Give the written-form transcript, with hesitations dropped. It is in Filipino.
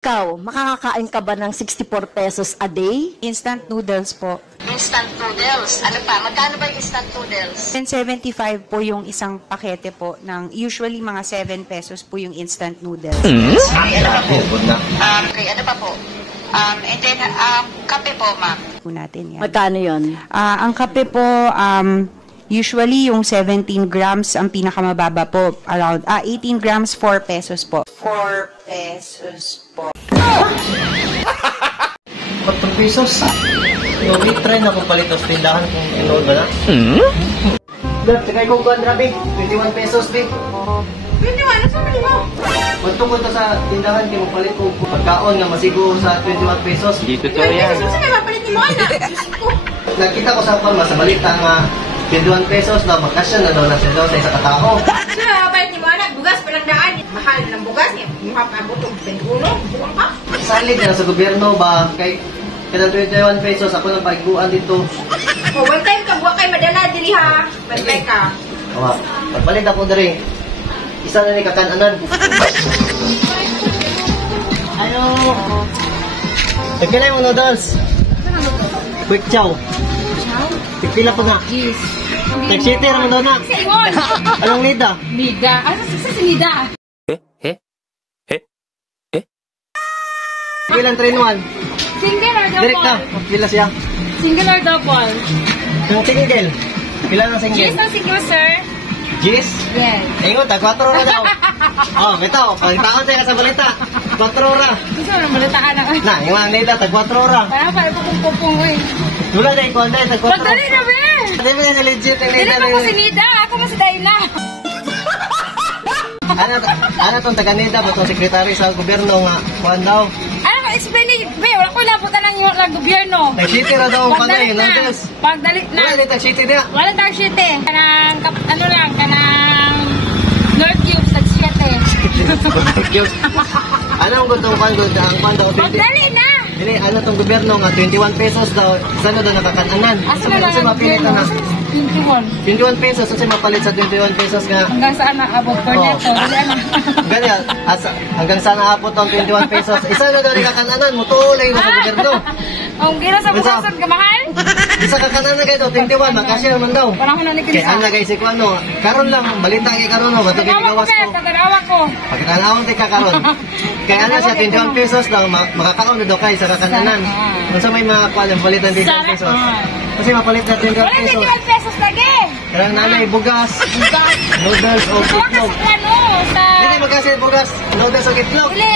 Ikaw, makakakain ka ba ng 64 pesos a day? Instant noodles po. Instant noodles. Ano pa? Magkano ba yung instant noodles? 10.75 po yung isang pakete po ng usually mga 7 pesos po yung instant noodles. Okay, ano pa po? Okay, ano pa po? And then, kape po, ma'am. Po natin yan. Magkano yon? Ang kape po, usually yung 17 grams ang pinakamababa po. Around 18 grams, 4 pesos po. 4 pesos po. 4 pesos. No, may try na kung palit sa tindahan kung inood ba na? Dad, sakay kong kuhan, grabe. 21 pesos, babe. 21? Ano sabi mo? Magtungkol to sa tindahan, kaya mapalit ko pagkaon nga masigo sa 21 pesos. Dito to yan. Ano sabi mapalit ni mo, anak? Nakita ko sa farma sa balita nga 21 pesos na magkasya na daw na siya daw sa isa katao. Sino mapalit ni mo, anak? Bugas pa lang daan. Mahal ng bugas niya. Mukha pa butog. 21. Buwang ka? Salig na sa gobyerno ba? Kay kanang 21 pesos, ako nang paiguan dito. Oh, one time ka, buwang kayo madala, dili ha. Bantay ka. Awa, pagpalit ako dari. Isa na ni kakananan. Ano? Pagpilay mo noodles. Quick chow. Pagpila po na. Yes. Tagsiti naman daw na. Ingon! Anong nida? Nida. Ano sa si Nida? Pilang 3 in 1. Single or Direct na. double? Pila siya. Single or double? Yung single. Pila ng single? Yes, ang single, sir. Gis? Yes. Ingon, tag 4 ora daw. Oh, bitaw. Pagtaon siya sa balita. 4 ora. Gusto mo naman balitaan ako. Na, yung mga nida, tag 4 ora. Parang pa ipupong-pupong ko eh. Wala na ikaw na, tag 4 ora. Pagdali na, be! Hindi mo na legit ang Hindi nida. pa ko si Nida. Ako mo si Dayna. Ano tong taga-nida ba itong sekretary sa gobyerno nga? Kuhan daw. Ano ka, explain ni, be, wala ko labutan ng yung lang gobyerno. Tag-city na daw ang panay, Pagdalit yun ang na. Diyos. Pagdalit na. Wala na tag-city niya. Walang dark shit eh. Kanang, ano lang, kanang North Cubes, dark shit eh. Ano ang gustong kuhan doon? Ang kuhan daw, Pagdali na! Dili, ano tong gobyerno nga, 21 pesos daw. Saan na daw nakakananan? Asa na lang Kasi ang mapilit gobyerno? na. 21. 21 pesos, kasi mapalit sa 21 pesos nga. Hanggang saan na abot ko Oh. neto? Ano? Ganyan, hanggang saan naabot ang 21 pesos. Isa na daw nakakananan, mutulay na sa gobyerno. Ang gila sa bukasan ka mahal? Isa kakananan kayo daw, 21, magkasya naman daw. Parang ko na ni Kaya ana guys, ikaw ano, karon lang, balita kay karon, no, bato kay Tagawa ko gawas ka, ko. tagawa ko. Pagkakanawang di ka karon. Kaya ana siya 21 pesos lang, makakaon na daw kayo sa kakananan. Kung sa may mga kuwan, balitan 21 pesos. Kasi mapalit na 21 Wala pesos. 21 pesos lagi. Karang nanay, bugas, noodles o Order itlog. sa ano, sa... Hindi magkasya bugas, noodles o itlog. Dili.